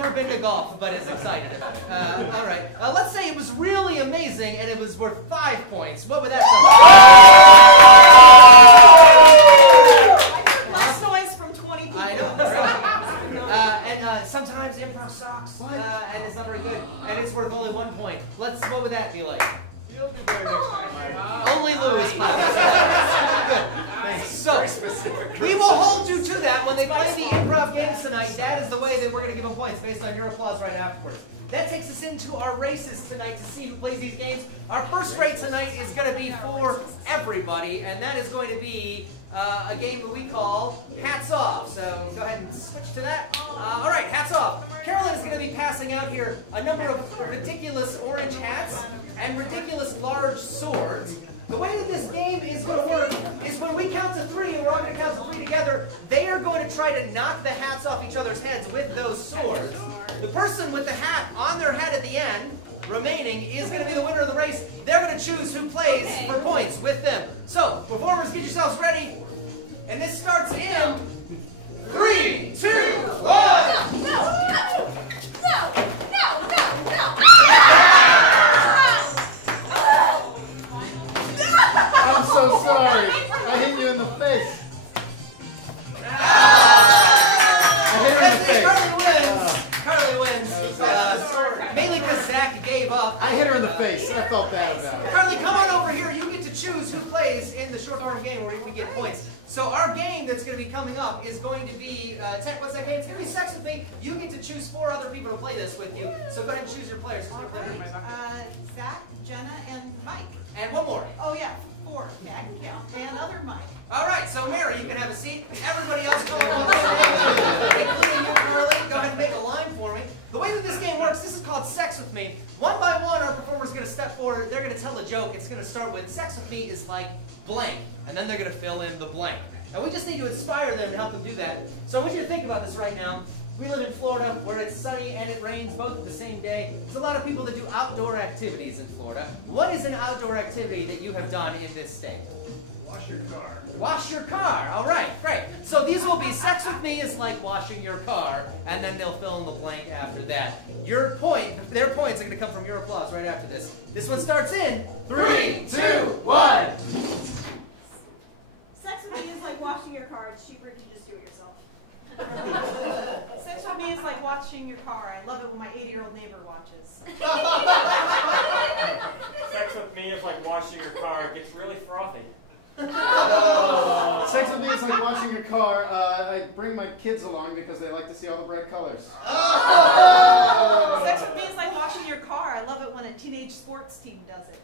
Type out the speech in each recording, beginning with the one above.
never been to golf, but is excited about it. All right. Let's say it was really amazing and it was worth 5 points. What would that sound like? Less noise from 20 people. I know. And sometimes improv sucks, and it's not very good, and it's worth only 1 point. What would that be like? You'll do better next time. Only Lewis. Good. So, we will hold you to that when they play the improv games tonight. That is the way that we're going to give them points, based on your applause right afterwards. That takes us into our races tonight to see who plays these games. Our first race tonight is going to be for everybody, and that is going to be a game that we call Hats Off. So go ahead and switch to that. All right, Hats Off. Carolyn is going to be passing out here a number of ridiculous orange hats and ridiculous large swords. The way that this game is going to work is when we count to 3, and we're all going to count to 3 together, they are going to try to knock the hats off each other's heads with those swords. The person with the hat on their head at the end, remaining, is going to be the winner of the race. They're going to choose who plays for points with them. So, performers, get yourselves ready. And this starts in 3, 2, 1. I'm so sorry. I hit you in the face. Carly wins. Mainly because Zach gave up. I hit her in the face. I felt bad about it. Carly, come on over here. You get to choose who plays in the short form game where we get points. So our game that's going to be coming up is going to be, what's that game? It's going to be Sex With Me. You get to choose 4 other people to play this with you. So go ahead and choose your players. Zach, Jenna, and Mike. And one more. Oh yeah, 4. Yeah, I can count. And other Mike. All right, so Mary, you can have a seat. Everybody else go along, including you, Carly. Go ahead and make a line for me. The way that this game works, this is called Sex With Me. One by one, our performer's going to step forward. They're going to tell a joke. It's going to start with, Sex With Me is like blank. And then they're going to fill in the blank. And we just need to inspire them and help them do that. So I want you to think about this right now. We live in Florida where it's sunny and it rains both at the same day. There's a lot of people that do outdoor activities in Florida. What is an outdoor activity that you have done in this state? Wash your car. Wash your car. All right, great. So these will be Sex With Me is like washing your car, and then they'll fill in the blank after that. Their points are going to come from your applause right after this. This one starts in 3, 2, 1. Sex with me is like washing your car. It's cheaper if you just do it yourself. Sex with me is like washing your car. I love it when my 80-year-old neighbor watches. Sex with me is like washing your car. It gets really frothy. Sex with me is like washing your car. I bring my kids along because they like to see all the bright colors. Sex with me is like washing your car. I love it when a teenage sports team does it.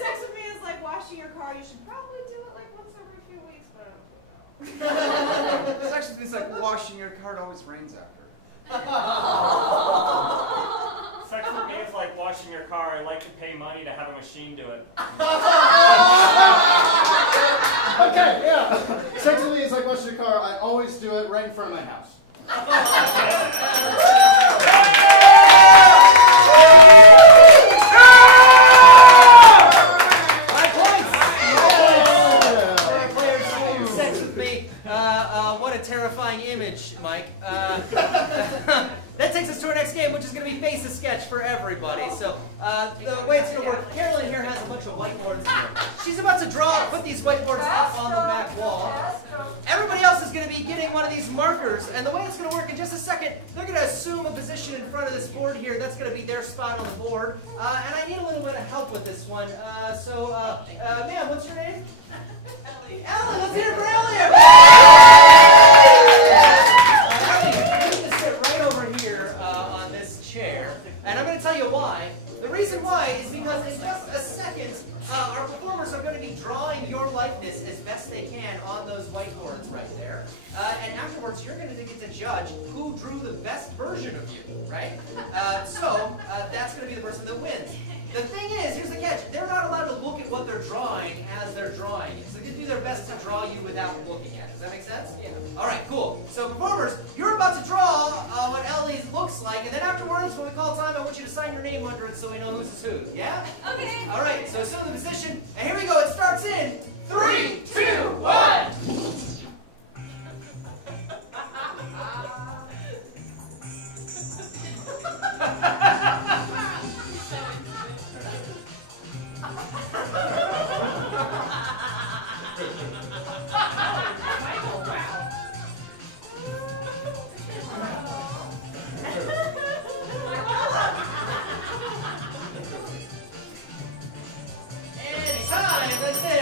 Sex with me is like washing your car. You should probably do it like once every few weeks, but I don't know. Sex with me is like washing your car. It always rains after. Sex with me is like washing your car. I like to pay money to have a machine do it. Okay, yeah. Sex with me is like washing your car. I always do it right in front of my house. Sex with me. What a terrifying image, Mike. That takes us to our next game, which is going to be Face a Sketch for everybody. So the way it's going to work, Carolyn here has a bunch of whiteboards here. She's about to put these whiteboards up on the back wall. Everybody else is going to be getting one of these markers, and the way it's going to work in just a second, they're going to assume a position in front of this board here. That's going to be their spot on the board. And I need a little bit of help with this one. Ma'am, what's your name? Ellie. Ellie, let's hear it for Ellie. You need to sit right over here on this chair, and I'm going to tell you why. The reason why is because in just a second, our performers are going to be drawing your likeness as best they can on those whiteboards right there. And afterwards, you're going to get to judge who drew the best version of you, right? That's going to be the person that wins. The thing is, here's the catch, they're not allowed to look at what they're drawing as they're drawing it. So they do their best to draw you without looking at it. Does that make sense? Yeah. All right, cool. So performers, you're about to draw what Ellie looks like, and then afterwards, when we call time, I want you to sign your name under it so we know who's who. Yeah? Okay. All right, so assume the position, and here we go. It starts in 3, 2, 1.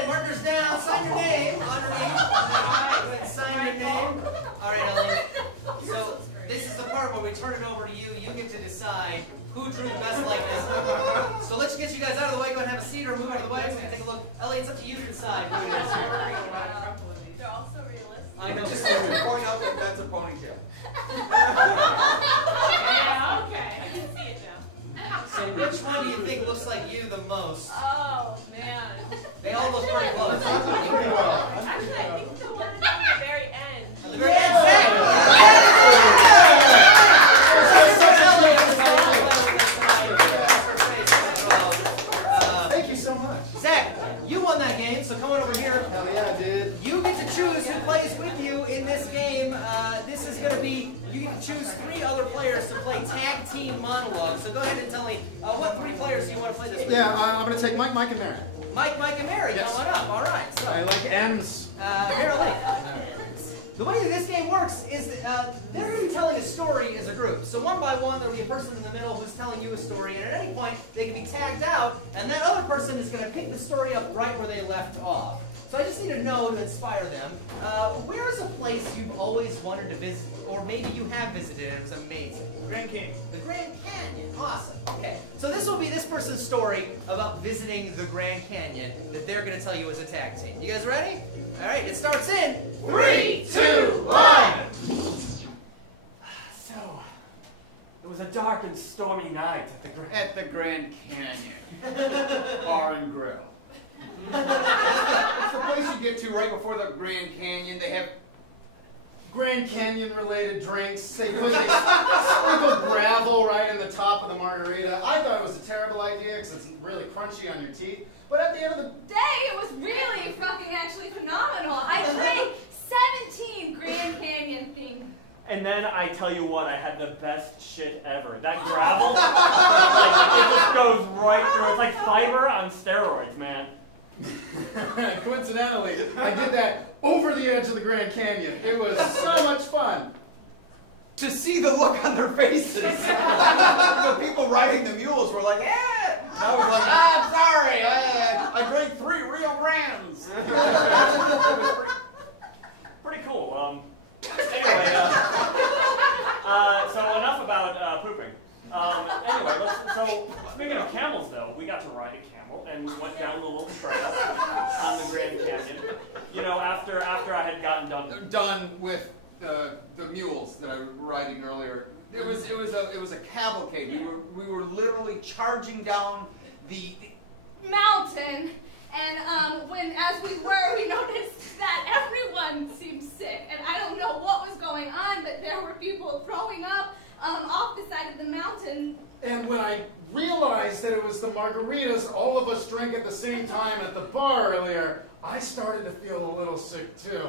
Markers down, sign your name underneath. Sign your name. All right, Ellen. So this is the part where we turn it over to you. You get to decide who drew the best likeness. So let's get you guys out of the way. Go ahead and have a seat or move out of the way. So we can take a look. Ellie, it's up to you to decide who it is. They're all so realistic. I know. Just point out that that's a ponytail. Yeah, okay. I can see it now. So which one do you think looks like you the most? Oh, man. They all look pretty close. Pretty well. Actually, I think the one at the very end. At the very end, Zach! Thank you so much. Zach, you won that game, so come on over here. Hell yeah, dude. You get to choose who plays with you in this game. This is going to be, you get to choose 3 other players to play tag team monologue. So go ahead and tell me, what 3 players do you want to play this with? Yeah, I'm going to take Mike, and Mary. Mike, and Mary, Yes. coming up. All right. So, I like M's. Apparently. The way that this game works is that they're going to be telling a story as a group. So one by one, there'll be a person in the middle who's telling you a story, and at any point, they can be tagged out, and that other person is going to pick the story up right where they left off. So I just need to know to inspire them. Where is a place you've always wanted to visit, or maybe you have visited and it was amazing? Grand Canyon. The Grand Canyon. Awesome. Okay. So this will be this person's story about visiting the Grand Canyon that they're going to tell you as a tag team. You guys ready? All right. It starts in 3, 2, 1. So, it was a dark and stormy night At the Grand Canyon Bar and Grill. It's the place you get to right before the Grand Canyon. They have Grand Canyon related drinks. They sprinkle gravel right in the top of the margarita. I thought it was a terrible idea because it's really crunchy on your teeth. But at the end of the Day, it was really fucking actually phenomenal. I drank 17 Grand Canyon themed. And then I tell you what, I had the best shit ever. That gravel, it just goes right through. It's like fiber on steroids, man. coincidentally, I did that over the edge of the Grand Canyon. It was so much fun. to see the look on their faces. The people riding the mules were like, "Eh." I was like, "I'm sorry. I drank 3 Rio Grandes." It was Pretty cool. Anyway, so enough about pooping. Anyway, so speaking of camels, though, we got to ride a camel and we went down the little trail on the Grand Canyon. You know, after I had gotten done with the mules that I was riding earlier. It was a cavalcade. We were literally charging down the mountain, and as we were, we noticed that everyone seemed sick, and I don't know what was going on, but there were people throwing up off the side of the mountain. And when I realized that it was the margaritas all of us drank at the same time at the bar earlier, I started to feel a little sick too.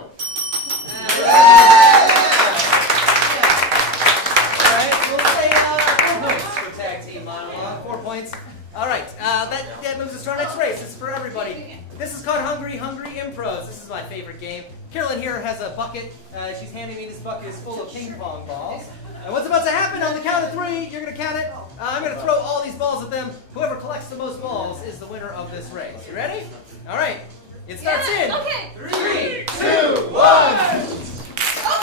Alright, we'll say 4 points for tag team monologue. 4 points. Alright, that moves us to our next race. This is for everybody. This is called Hungry Impros. This is my favorite game. Carolyn here has a bucket. She's handing me this bucket. It's full of ping pong balls. And what's about to happen on the count of 3, you're going to count it. I'm going to throw all these balls at them. Whoever collects the most balls is the winner of this race. You ready? Alright, it starts in Okay. 3, 2, 1.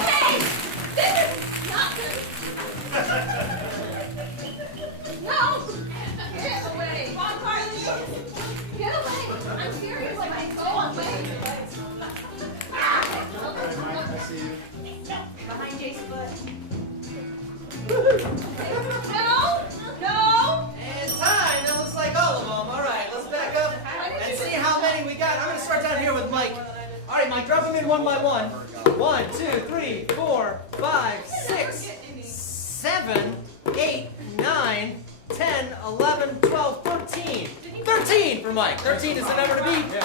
Okay. This is not good. No. Get away. Get away. I'm serious. Like, go away. I see you. Behind Jason Butt. No. No. And time. That looks like all of them. All right, let's back up and see how many we got. I'm going to start down here with Mike. All right, Mike, drop them in one by one. 1, 2, 3, 4, 5, 6, 7, 8, 9, 10, 11, 12, 13. 13 for Mike. 13 is the number to beat. Yes,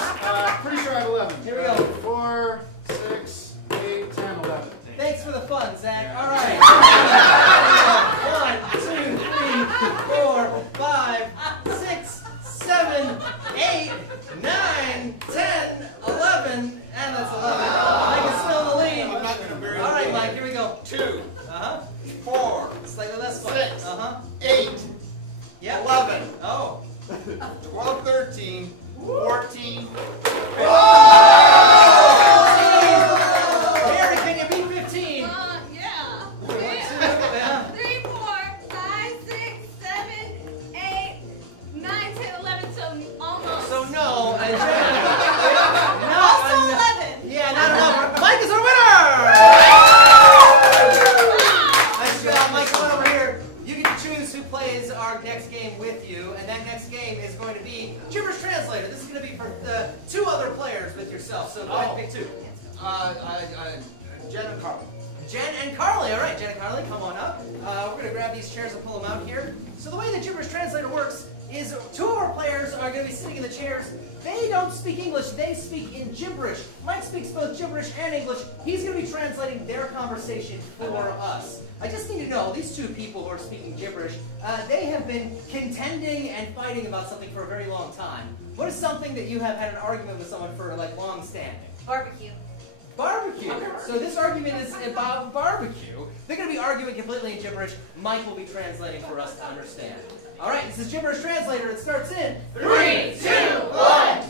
pretty sure I have 11. Here we go. 4, 6, 8, 10, 11. Thanks for the fun, Zach. All right. 1, 2, 3, 4, 5, 6, 7, 8, 9, 10, 11, and that's 11. Mike is still in the lead. I'm not going to bury All right, Mike, here we go. 2, 4, Slightly less fun. 6, 8, Yeah. 11, Oh. 12, 13, 14, 15. Harry, can you beat 15? Yeah. 3, 4, 5, 6, 7, 8, 9, 10, 11. So almost. So no. Also 11. Yeah, not enough. Mike is our winner! Nice job, Mike. Come on over here. You get to choose who plays our next game with you, and that next game is going to be Gibberish Translator. This is going to be for 2 other players with yourself, so go ahead and pick 2. Jen and Carly. Jen and Carly. All right, Jen and Carly, come on up. We're going to grab these chairs and pull them out here. So the way the Gibberish Translator works is 2 of our players are going to be sitting in the chairs. They don't speak English, they speak in gibberish. Mike speaks both gibberish and English. He's going to be translating their conversation for us. I just need to know, these 2 people who are speaking gibberish, they have been contending and fighting about something for a very long time. What is something that you have had an argument with someone for, like, long standing? Barbecue. Barbecue. So this argument is about barbecue. They're going to be arguing completely in gibberish. Mike will be translating for us to understand. All right, this is Gibberish Translator. It starts in 3, 2, 1.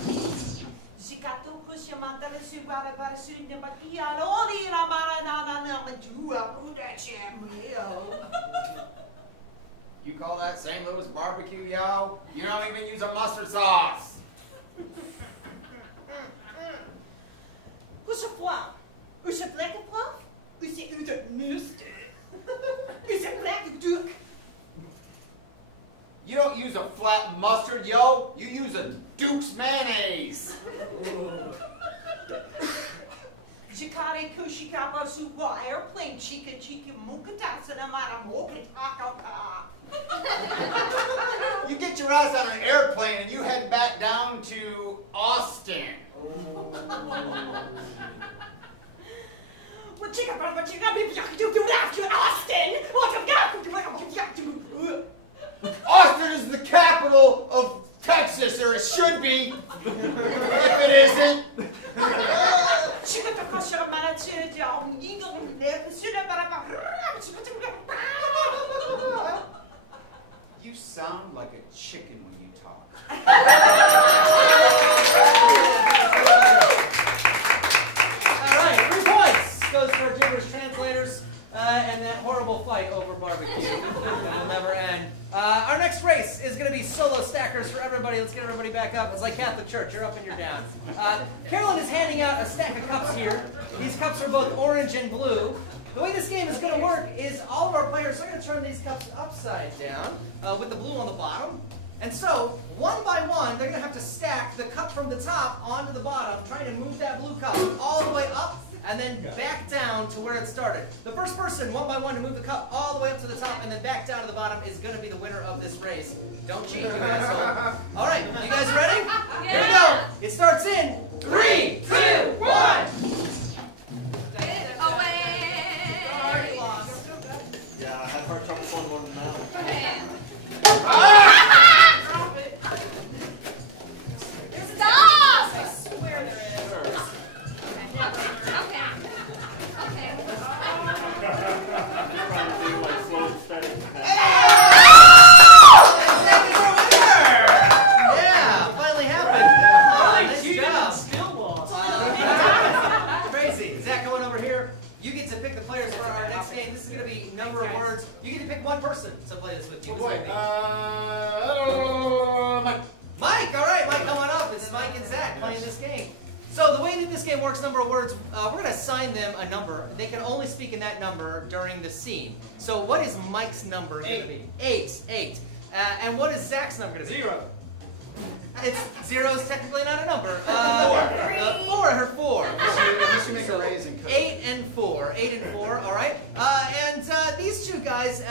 You call that St. Louis barbecue, yo? You don't even use a mustard sauce. You don't use a flat mustard, yo. You use a Duke's mayonnaise. Airplane chica You get your ass on an airplane and you head back down to Austin. Austin is the capital of Texas, or it should be, if it isn't. You sound like a chicken when you talk. All right, 3 points goes for our gibberish translators and that horrible fight over barbecue. It'll never end. Our next race is going to be solo stackers for everybody. Let's get everybody back up. It's like Catholic Church. You're up and you're down. Carolyn is handing out a stack of cups here. These cups are both orange and blue. The way this game is going to work is all of our players are going to turn these cups upside down with the blue on the bottom. And so, one by one, they're going to have to stack the cup from the top onto the bottom, trying to move that blue cup all the way up and then back down to where it started. The first person, one by one, to move the cup all the way up to the top and then back down to the bottom is going to be the winner of this race. Don't cheat, you asshole. All right, you guys ready? Yeah. Here we go. It starts in 3, 2, 1. Already lost. Yeah, I had hard trouble pulling one of them out. Stop! I swear there is. Okay. Trying to do like slow and steady. Yeah, finally happened. Nice job. Still lost. Crazy. Zach, going over here. You get to pick the players for our next game. This is going to be number of words. You get to pick one person to play this with you. Oh boy. Mike. Mike, all right, Mike, come on up. It's Mike and Zach playing this game. So the way that this game works, number of words, we're going to assign them a number. They can only speak in that number during the scene. So what is Mike's number going to be? 8. And what is Zach's number going to be? 0. It's 0 is technically not a number. 4. You should make a raise in code. 8 and 4. 8 and 4, all right? And these 2 guys,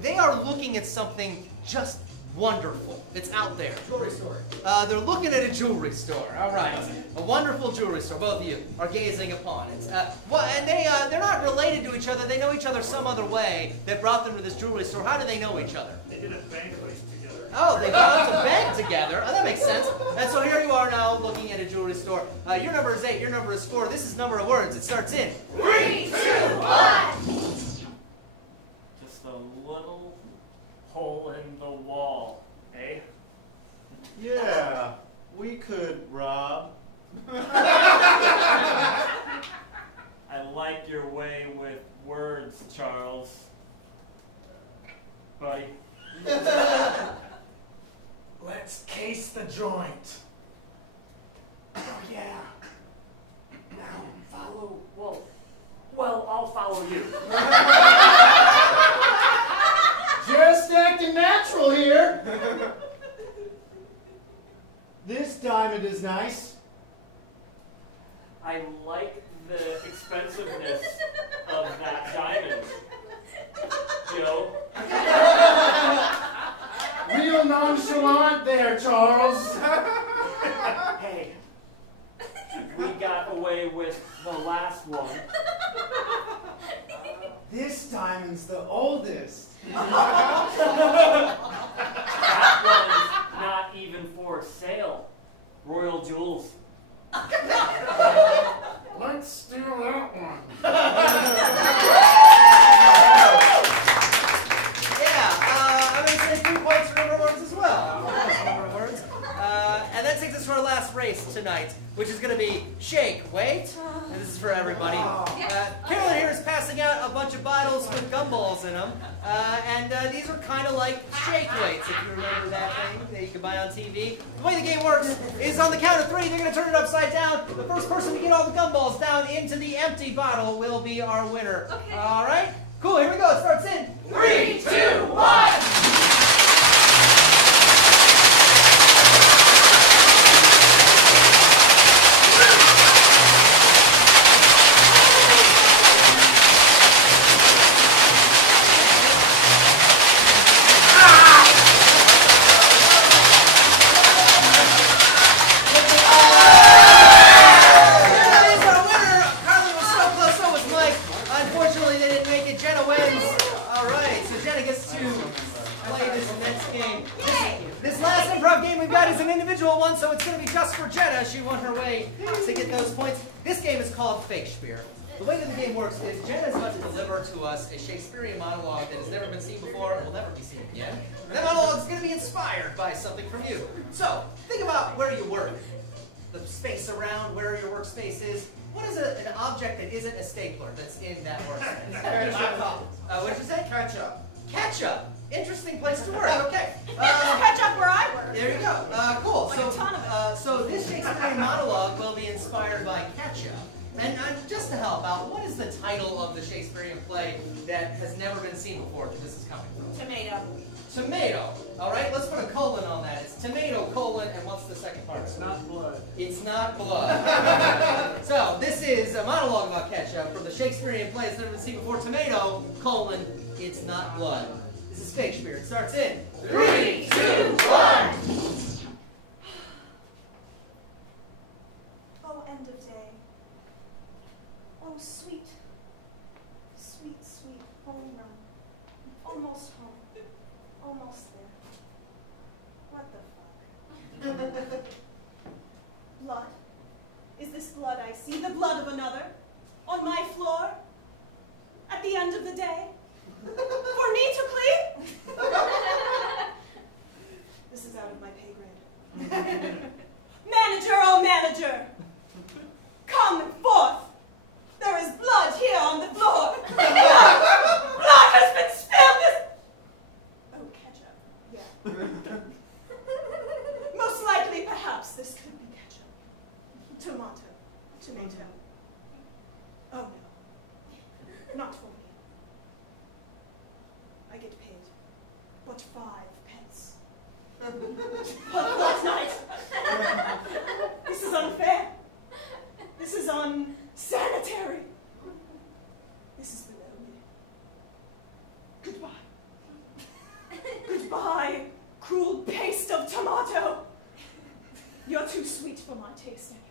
they are looking at something just Wonderful. It's out there. Jewelry store. They're looking at a jewelry store. All right. A wonderful jewelry store. Both of you are gazing upon it. And they're not related to each other. They know each other some other way that brought them to this jewelry store. How do they know each other? They did a bank heist together. Oh, they got to bed together. Oh, that makes sense. And so here you are now looking at a jewelry store. Your number is 8. Your number is 4. This is number of words. It starts in 3, 2, 1. Just a little hole in the wall, eh? Yeah, we could rob. I like your way with words, Charles. Buddy. Let's case the joint. Oh yeah. Now follow. Well, I'll follow you. Just acting natural here. This diamond is nice. I like the expensiveness of that diamond. Joe? Real nonchalant there, Charles. Hey, we got away with the last one. This diamond's the oldest. That one's not even for sale. Royal Jewels. Let's steal that one. I'm going to say 3 points for number of words as well. Number of words. And that takes us to our last race tonight, which is going to be shake, wait. And this is for everybody. Carolyn here is passing out a bunch of bottles with gumballs in them. And these are kind of like shake weights, if you remember that thing that you can buy on TV. The way the game works is on the count of 3, they're going to turn it upside down. The first person to get all the gumballs down into the empty bottle will be our winner. Okay. All right? Cool, here we go. It starts in 3, 2, 1. So it's going to be just for Jenna. She won her way to get those points. This game is called Shakespeare. The way that the game works is Jenna is about to deliver to us a Shakespearean monologue that has never been seen before and will never be seen again. And that monologue is going to be inspired by something from you. So think about where you work, the space around where your workspace is. What is an object that isn't a stapler that's in that workspace? Ketchup. What did you say? Ketchup. Ketchup. Interesting place to work. Okay. Catch up where I work. There you go. Cool. Like a ton of it. So this Shakespearean monologue will be inspired by ketchup. And just to help out, what is the title of the Shakespearean play that has never been seen before that this is coming from? Tomato. Tomato. All right, let's put a colon on that. It's tomato, colon, and what's the second part? It's not blood. It's not blood. So this is a monologue about ketchup from the Shakespearean play that's never been seen before. Tomato, colon, it's not blood. This is Shakespeare. It starts in 3, 2, 1. Oh, end of day. Oh, sweet, sweet, sweet home run. Almost home. Almost there. What the fuck? Blood? Is this blood I see? The blood of another? On my floor? At the end of the day? For me to clean? This is out of my pay grade. Manager, oh manager! Come forth! There is blood here on the floor! Blood has been spilled! Oh, ketchup. Yeah. Most likely, perhaps, this could be ketchup. Tomato. Tomato. Oh, no. Not for me. I get paid but 5 pence. But what night? This is unfair. This is unsanitary. This is below me. Goodbye. Goodbye, cruel You're too sweet for my taste anyway.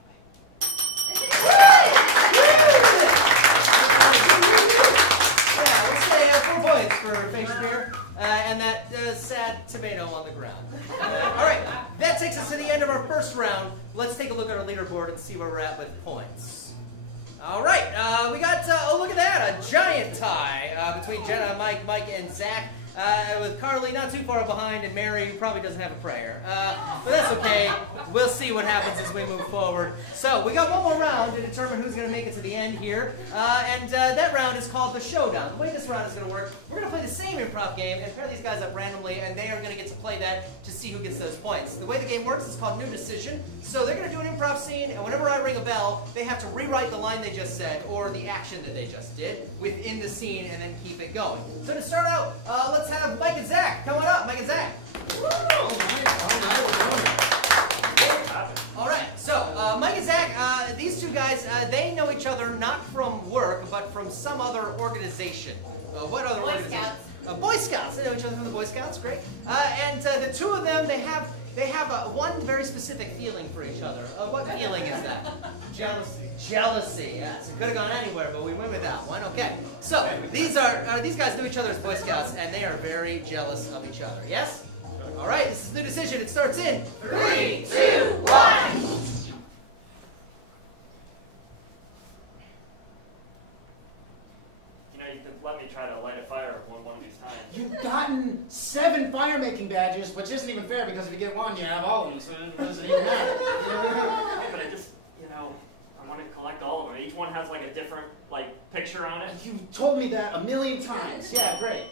Yeah, let's say 4 points for Shakespeare and that sad tomato on the ground. All right, that takes us to the end of our first round. Let's take a look at our leaderboard and see where we're at with points. All right, we got, oh, look at that, a giant tie between Jenna, Mike, and Zach. With Carly not too far behind, and Mary, who probably doesn't have a prayer. But that's okay. We'll see what happens as we move forward. So we got one more round to determine who's going to make it to the end here. And that round is called the Showdown. The way this round is going to work, we're going to play the same improv game and pair these guys up randomly, and they are going to get to play that to see who gets those points. The way the game works is called New Decision. So they're going to do an improv scene, and whenever I ring a bell, they have to rewrite the line they just said or the action that they just did within the scene and then keep it going. So to start out, let's have Mike and Zach. Come on up, Mike and Zach. All right, so Mike and Zach, these two guys, they know each other not from work, but from some other organization. What other organization? Boy Scouts. They know each other from the Boy Scouts. Great. And the two of them, they have one very specific feeling for each other. What feeling is that? Jealousy. Jealousy. Yes, it could have gone anywhere, but we went with that one. Okay. So these guys know each other as Boy Scouts, and they are very jealous of each other. Yes. All right. This is the decision. It starts in 3, 2, 1. You could let me try to light a fire one of these times. You've gotten 7 fire-making badges, which isn't even fair because if you get one, you have all of them, so it doesn't even matter. But I just, I want to collect all of them. Each one has like a different picture on it. You've told me that a million times. Yeah, great.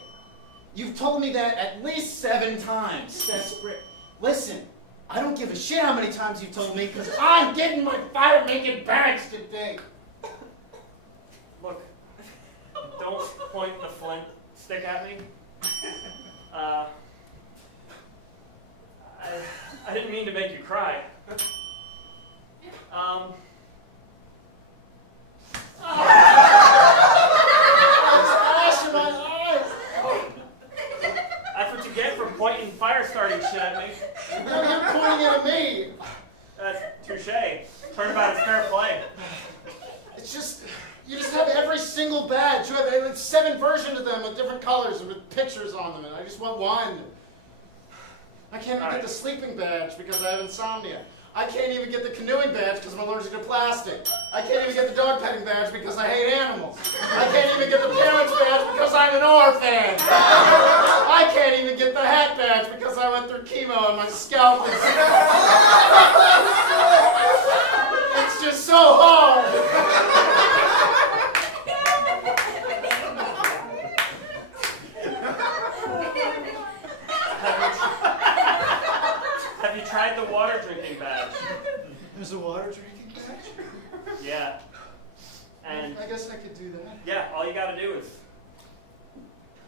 You've told me that at least 7 times. That's great. Listen, I don't give a shit how many times you've told me because I'm getting my fire-making badge today. Look, don't point the flint stick at me. I didn't mean to make you cry. That's what you get for pointing fire starting shit at me. No, you're pointing it at me. That's touche. Turnabout is fair play. It's just, you just have every single badge. You have 7 versions of them with different colors and with pictures on them, and I just want one. I can't even get the sleeping badge because I have insomnia. I can't even get the canoeing badge because I'm allergic to plastic. I can't even get the dog petting badge because I hate animals. I can't even get the parents badge because I'm an orphan. I can't even get the hat badge because I went through chemo and my scalp is... It's just so hard. Have you tried the water drinking badge? There's a water drinking badge? Yeah. And I guess I could do that. yeah, all you gotta do is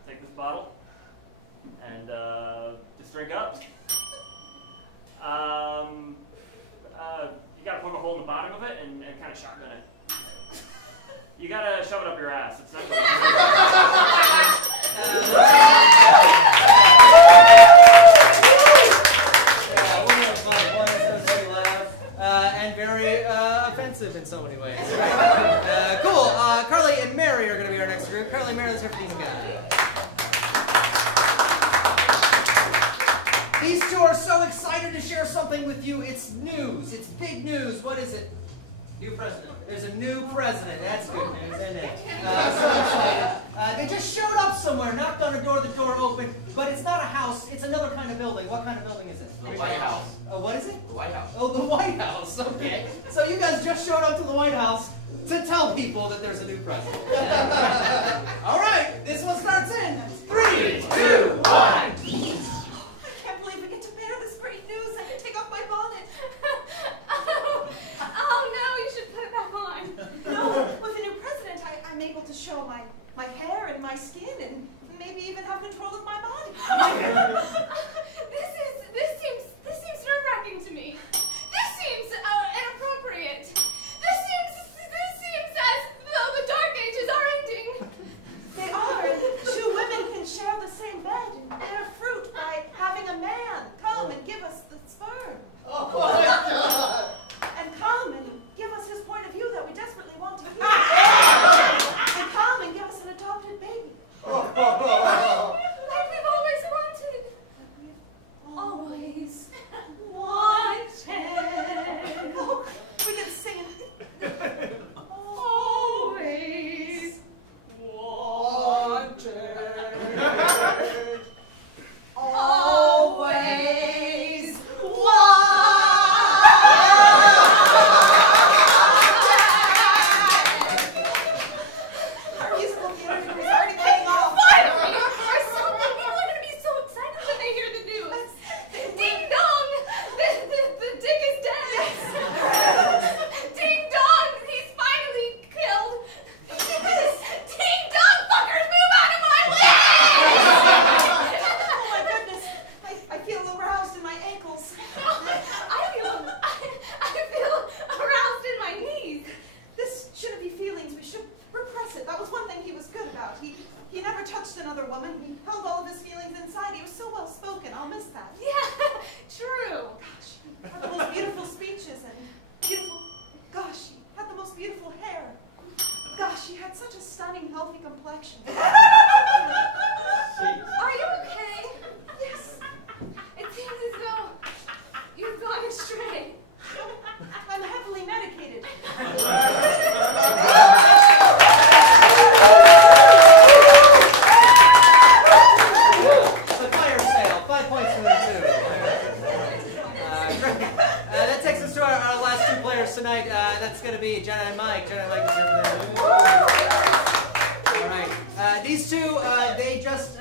take this bottle and just drink up. You gotta poke a hole in the bottom of it and kind of shotgun it. You gotta shove it up your ass. It's not and very offensive in so many ways. Cool. Carly and Mary are going to be our next group. Carly and Mary, let's hear from these guys. These two are so excited to share something with you. It's news. It's big news. What is it? New president. There's a new president. That's good news, isn't it? So excited. They just showed up somewhere, knocked on a door, the door opened, but it's not a house. It's another kind of building. What kind of building is it? The White House. What is it? The White House. Oh, the White House. Okay. So you guys just showed up to the White House to tell people that there's a new president. All right. This one starts in 3, 2, 1. I can't believe we get to bear this great news. I can take off my bonnet. Oh no, you should put it back on. No, with the new president, I'm able to show my hair and my skin and maybe even have control of my body. This seems nerve-wracking to me. This seems inappropriate. This seems as though the Dark Ages are ending. They are. 2 women can share the same bed. players tonight. That's going to be Jenna and Mike. Jenna and Mike is here for them. All right. These two, they just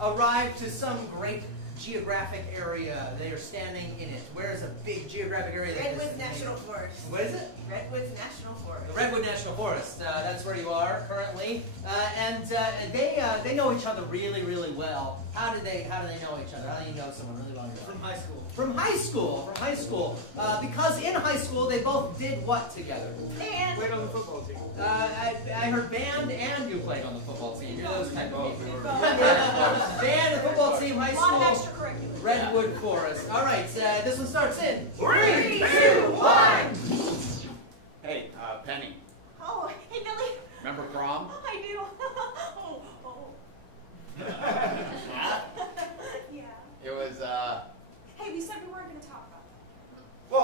arrived to some great geographic area. They are standing in it. Where is a big geographic area? Redwoods National Forest. What is it? Redwoods National Forest. The Redwood National Forest. That's where you are currently, and they know each other really, really well. How do they know each other? How do you know someone really well? From high school. From high school. From high school. Because in high school they both did what together? And Played on the football team. I heard band and you played on the football team. You're those type of people. Both. Band and football team, high a lot of school. extracurriculars. Redwood Forest. All right, this one starts in 3, 2, 1. Hey, Penny, Oh, hey Billy. remember prom? I do. oh. Yeah. It was, Hey, we said we weren't going to talk about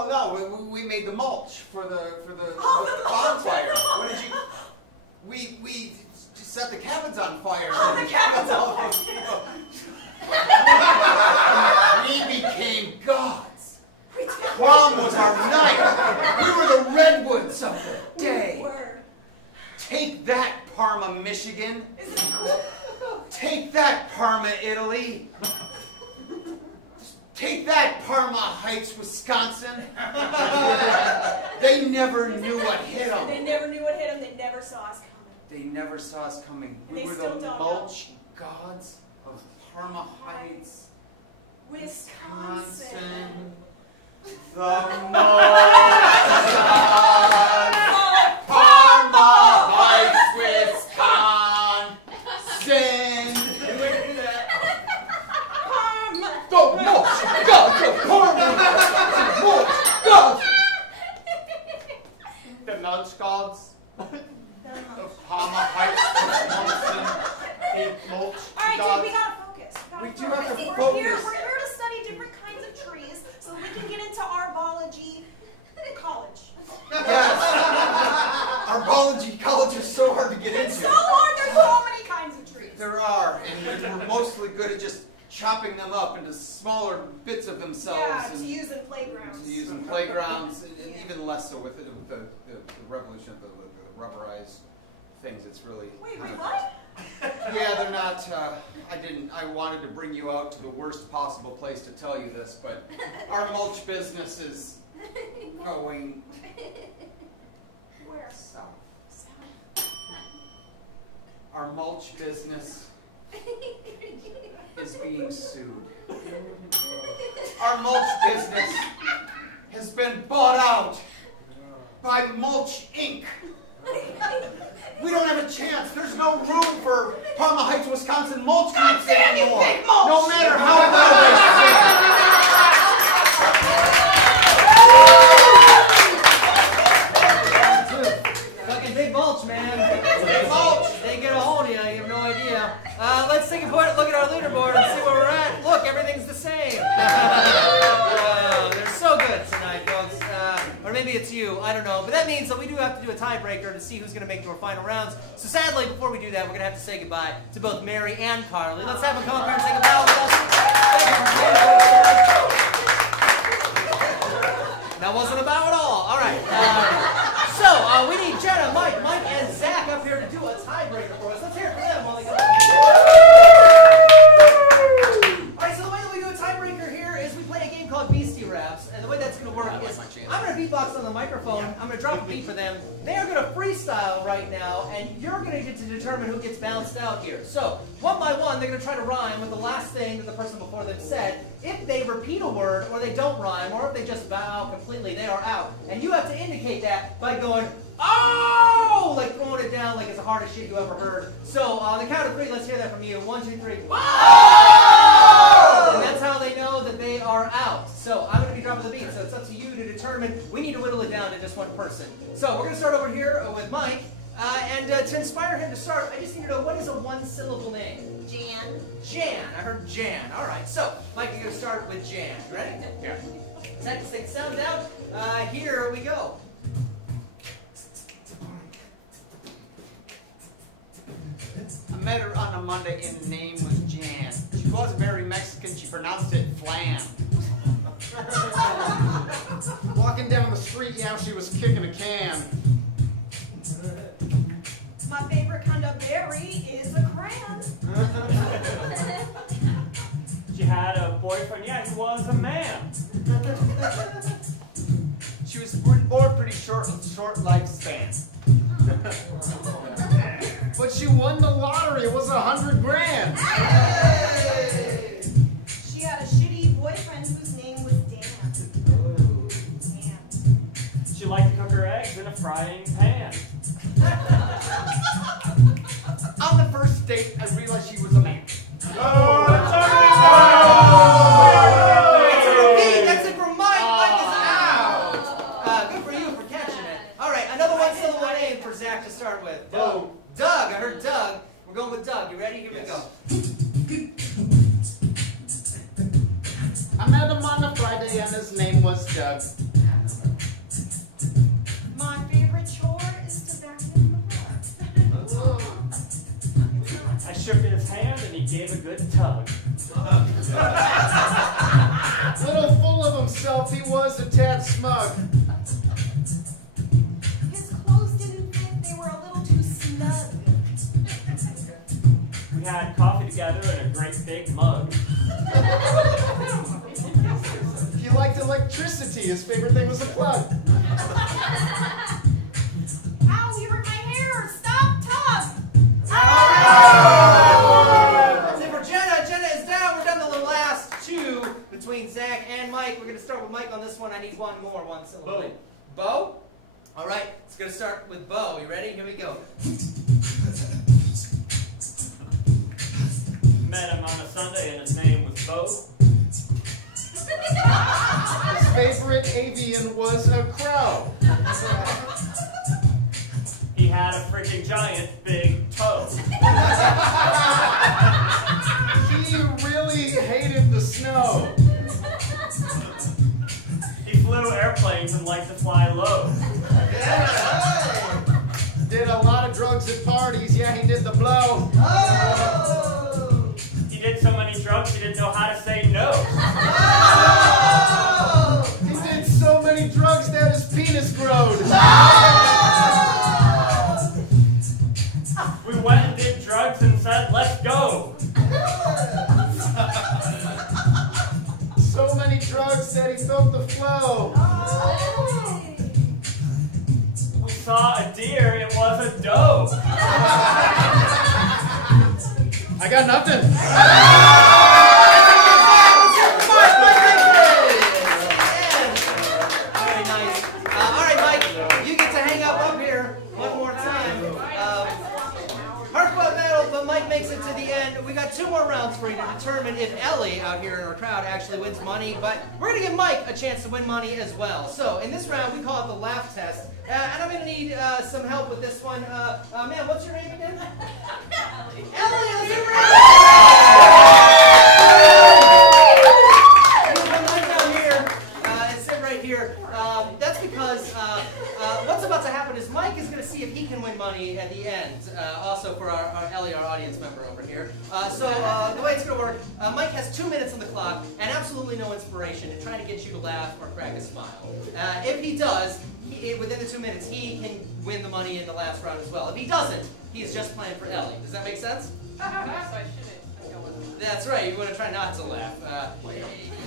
that. well, no, we made the mulch for the Oh, the mulch. bonfire. What did you? We just set the cabins on fire. Oh, the cabins on fire. We became gods. We did. Prom was our night. We were the redwoods of the day. We were. Take that, Parma, Michigan. Isn't it cool? Take that, Parma, Italy. Take that, Parma Heights, Wisconsin. They never knew what hit them. They never knew what hit them. They never saw us coming. They never saw us coming. And We they were still the don't mulch gods of Parma Heights, Wisconsin. The mulch gods of Parma Heights, Wisconsin. The mulch gods of Parma Heights, mulch gods. The mulch gods of Parma Heights, Wisconsin. The mulch All right, gods. dude, we gotta focus. We do have to We're here focus. to study different kinds of trees so that we can get into our biology college. Yes. Our biology college is so hard to get It's into. so hard. There's so many kinds of trees. There are, and we're mostly good at just chopping them up into smaller bits of themselves. Yeah, and to use in playgrounds. to use in playgrounds, and Yeah. even less so with the revolution of the rubberized things. It's really Wait, kind of- what? Yeah, they're not. I wanted to bring you out to the worst possible place to tell you this, but our mulch business is going Where? south. South. Our mulch business is being sued. Our mulch business has been bought out by Mulch Inc. We don't have a chance. There's no room for Parma Heights, Wisconsin mulch groups damn you, anymore. big mulch! No matter how well they sing. Fucking big mulch, man. Big mulch. They get a hold of you. You have no idea. Let's take a look at our leaderboard and see where we're at. Look, everything's the same. They're so good tonight, folks. Or maybe it's you. I don't know. But that means that we do have to do a tiebreaker to see who's going to make to our final rounds. So sadly, before we do that, we're going to have to say goodbye to both Mary and Carly. Let's have them come up here and say goodbye with us. That wasn't about at all. All right. So we need Jenna, Mike, and Zach up here to do a tiebreaker for us. Let's hear it for them while they go. All right. So the way that we do a tiebreaker here is we play a game called Beastie Raps, and the way that's going to work is I'm going to beatbox on the microphone. I'm going to drop a beat for them. They are going to freestyle right now, and you're going to get to determine who gets bounced out here. So one by one, they're going to try to rhyme with the last thing that the person before them said. If they repeat a word, or they don't rhyme, or if they just bow out completely, they are out. And you have to indicate that by going, oh! Like throwing it down like it's the hardest shit you ever heard. So on the count of three, let's hear that from you. 1, 2, 3. Oh! And that's how they know that they are out. So I'm going to be dropping the beat, so it's up to you to determine. We need to whittle it down to just one person. So we're going to start over here with Mike. And to inspire him to start, I just need to know, what is a one-syllable name? Jan. Jan. I heard Jan. All right. So, Mike, you're going to start with Jan. Ready? Yeah. Second stick sound out. Here we go. I met her on a Monday and her name was Jan. She wasn't very Mexican, she pronounced it flam. Walking down the street yeah, she was kicking a can. My favorite kind of berry is a crayon. She had a boyfriend, yeah, he was a man. She was born pretty short lifespan. But she won the lottery. It was $100 grand. Hey! She had a shitty boyfriend whose name was Dan. Dan. She liked to cook her eggs in a frying pan. On the first date, I realized she was a man. That's a repeat. That's it from Mike. Mike is out. Good for you for catching it. All right, another one still the one aim for Zach to start with. Doug. Doug. I heard Doug. We're going with Doug. You ready? Here we go. I met him on a Friday and his name was Doug. My favorite chore is to vacuum the floor. I shook his hand and he gave a good tug. Little full of himself, he was a tad smug. His clothes didn't fit, they were a little too snug. We had coffee together in a great big mug. He liked electricity. His favorite thing was a plug. Ow, you hurt my hair! Stop, tug! That's it for Jenna. Jenna is down. We're down to the last two between Zach and Mike. We're going to start with Mike on this one. I need one more, one syllable. Bo? All right, it's going to start with Bo. You ready? Here we go. Met him on a Sunday and his name was Bo. His favorite avian was a crow. He had a freaking giant big toe. He really hated the snow. He flew airplanes and liked to fly low. Did a lot of drugs at parties. Yeah, he did the blow. He did so many drugs he didn't know how to say no. He did so many drugs that his penis growed. We went and did drugs and said, let's go. So many drugs that he felt the flow. We saw a deer, it was a doe. I got nothing. Very nice. All right, Mike, you get to hang up here one more time. Hardcore battle, but Mike makes it to the end. We got two more rounds for you to determine if Ellie out here in our crowd actually wins money, but we're going to give Mike a chance to win money as well. So in this round, we call it the laugh test, and I'm going to need some help with this one. Man, what's your name again? Ellie, let's hear it. Mike down here and sit right here. That's because what's about to happen is Mike is going to see if he can win money at the end, also for our Ellie, our audience member over here. So the way it's going to work, Mike has 2 minutes on the clock and absolutely no inspiration to try to get you to laugh or crack a smile. If he does, within the 2 minutes, he can win the money in the last round as well. If he doesn't, he's just playing for Ellie. Does that make sense? That's right. You want to try not to laugh.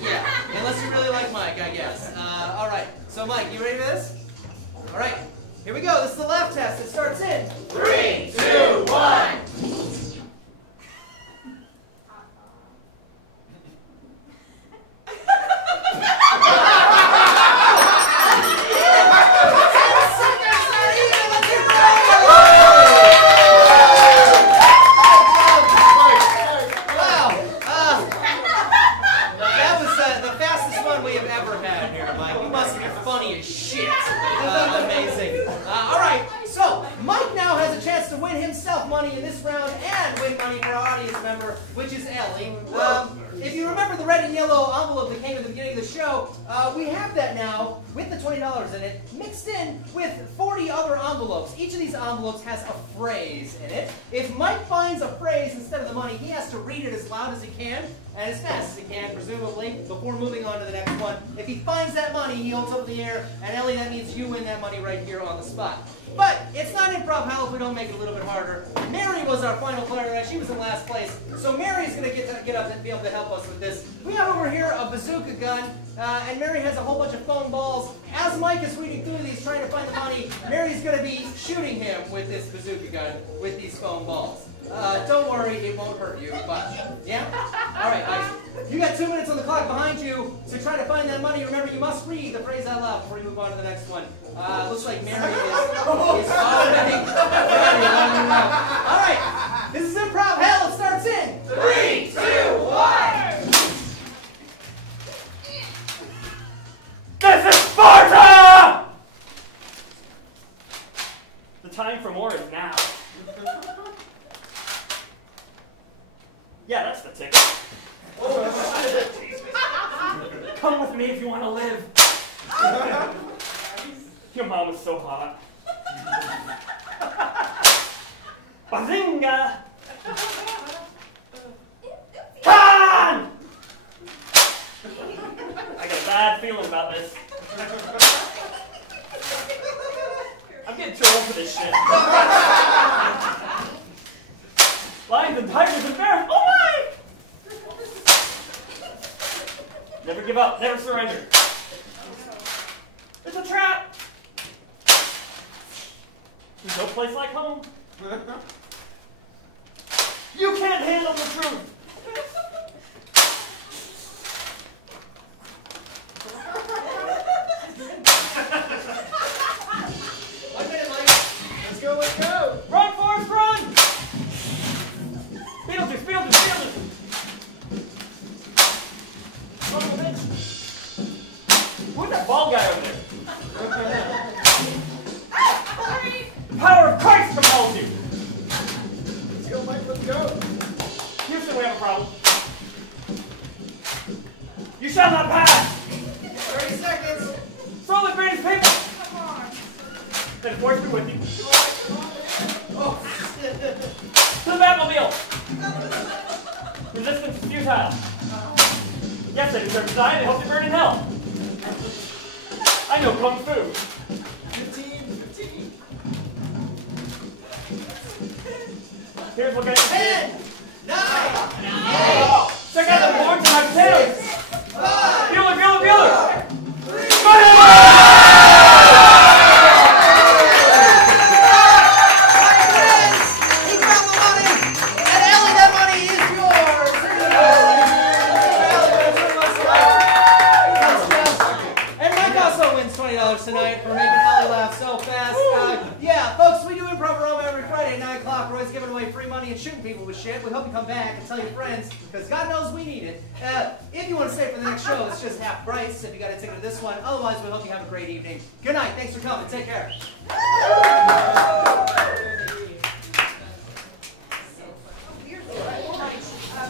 Yeah, unless you really like Mike, I guess. All right. So, Mike, you ready for this? All right. Here we go. This is the laugh test. It starts in 3, 2, 1. We have that now with the $25 $20 in it, mixed in with 40 other envelopes. Each of these envelopes has a phrase in it. If Mike finds a phrase instead of the money, he has to read it as loud as he can and as fast as he can, presumably, before moving on to the next one. If he finds that money, he holds up in the air, and Ellie, that means you win that money right here on the spot. But it's not improv hell if we don't make it a little bit harder. Mary was our final player, and she was in last place. So Mary's going to get up and be able to help us with this. We have over here a bazooka gun, and Mary has a whole bunch of foam balls. As Mike is reading through these, trying to find the money, Mary's going to be shooting him with this bazooka gun with these foam balls. Don't worry, it won't hurt you, but yeah? All right, guys. You got 2 minutes on the clock behind you to try to find that money. Remember, you must read the phrase out loud before you move on to the next one. Looks like Mary is already ready. All right, this is improv hell. It starts in 3, 2, 1. This is Sparta! The time for more is now. Yeah, that's the ticket. Come with me if you want to live. Your mom is so hot. Bazinga! Khan! I got a bad feeling about this. I'm getting too old for this shit. Lions and tigers and bears. Oh my! Never give up. Never surrender. It's a trap. There's no place like home. You can't handle the truth. Let's go, let's go. Run, Forrest, run! Beetlejuice, Beetlejuice, Beetlejuice! Son of a bitch. Who's that bald guy over there? Power of Christ compels you! Let's go, Mike, let's go. Houston, we have a problem. You shall not pass! 30 seconds. Soul the greatest people! Come on. Then force me with you. Oh. To the Batmobile! Resistance is futile. Yes, they deserve to die, they hope to burn in hell. I know Kung Fu. 15. Here's what gets 10, 9, 8, check out the boards in my tails! 5, Bueller, Bueller, Bueller! 3, tonight for making Ellie laugh so fast. Yeah, folks, we do Improv Roma every Friday at 9 o'clock. We're always giving away free money and shooting people with shit. We hope you come back and tell your friends, because God knows we need it. If you want to stay for the next show, it's just half price if you got a ticket to this one. Otherwise, we hope you have a great evening. Good night. Thanks for coming. Take care.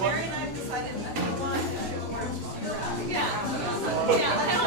Mary and I decided that we wanted to do more. Yeah.